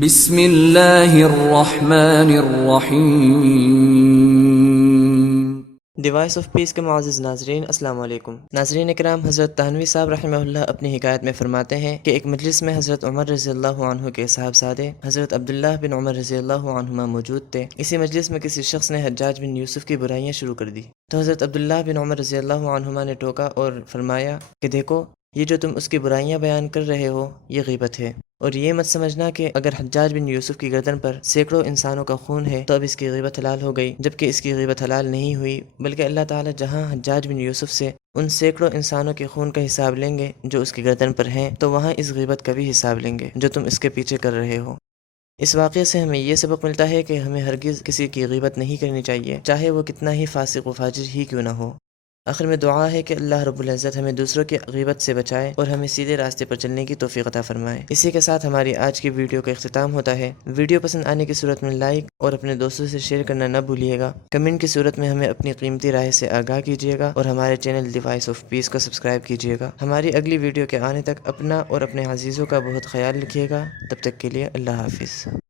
بسم اللہ الرحمن الرحیم۔ دی وائس آف پیس کے معزز ناظرین، السلام علیکم۔ ناظرین اکرام، حضرت تھانوی صاحب رحمہ اللہ اپنی حکایت میں فرماتے ہیں کہ ایک مجلس میں حضرت عمر رضی اللہ عنہ کے صاحبزادے حضرت عبداللہ بن عمر رضی اللہ عنہما موجود تھے۔ اسی مجلس میں کسی شخص نے حجاج بن یوسف کی برائیاں شروع کر دی تو حضرت عبداللہ بن عمر رضی اللہ عنہما نے ٹوکا اور فرمایا کہ دیکھو، یہ جو تم اس کی برائیاں بیان کر رہے ہو یہ غیبت ہے، اور یہ مت سمجھنا کہ اگر حجاج بن یوسف کی گردن پر سینکڑوں انسانوں کا خون ہے تو اب اس کی غیبت حلال ہو گئی، جبکہ اس کی غیبت حلال نہیں ہوئی، بلکہ اللہ تعالیٰ جہاں حجاج بن یوسف سے ان سینکڑوں انسانوں کے خون کا حساب لیں گے جو اس کی گردن پر ہیں، تو وہاں اس غیبت کا بھی حساب لیں گے جو تم اس کے پیچھے کر رہے ہو۔ اس واقعے سے ہمیں یہ سبق ملتا ہے کہ ہمیں ہرگز کسی کی غیبت نہیں کرنی چاہیے، چاہے وہ کتنا ہی فاسق و فاجر ہی کیوں نہ ہو۔ آخر میں دعا ہے کہ اللہ رب العزت ہمیں دوسروں کی غیبت سے بچائے اور ہمیں سیدھے راستے پر چلنے کی توفیق عطا فرمائے۔ اسی کے ساتھ ہماری آج کی ویڈیو کا اختتام ہوتا ہے۔ ویڈیو پسند آنے کی صورت میں لائک اور اپنے دوستوں سے شیئر کرنا نہ بھولیے گا۔ کمنٹ کی صورت میں ہمیں اپنی قیمتی رائے سے آگاہ کیجیے گا اور ہمارے channel The Voice of Peace کو سبسکرائب کیجیے گا۔ ہماری اگلی ویڈیو کے آنے تک اپنا اور اپنے عزیزوں کا بہت خیال رکھیے گا۔ تب تک کے لیے اللہ حافظ۔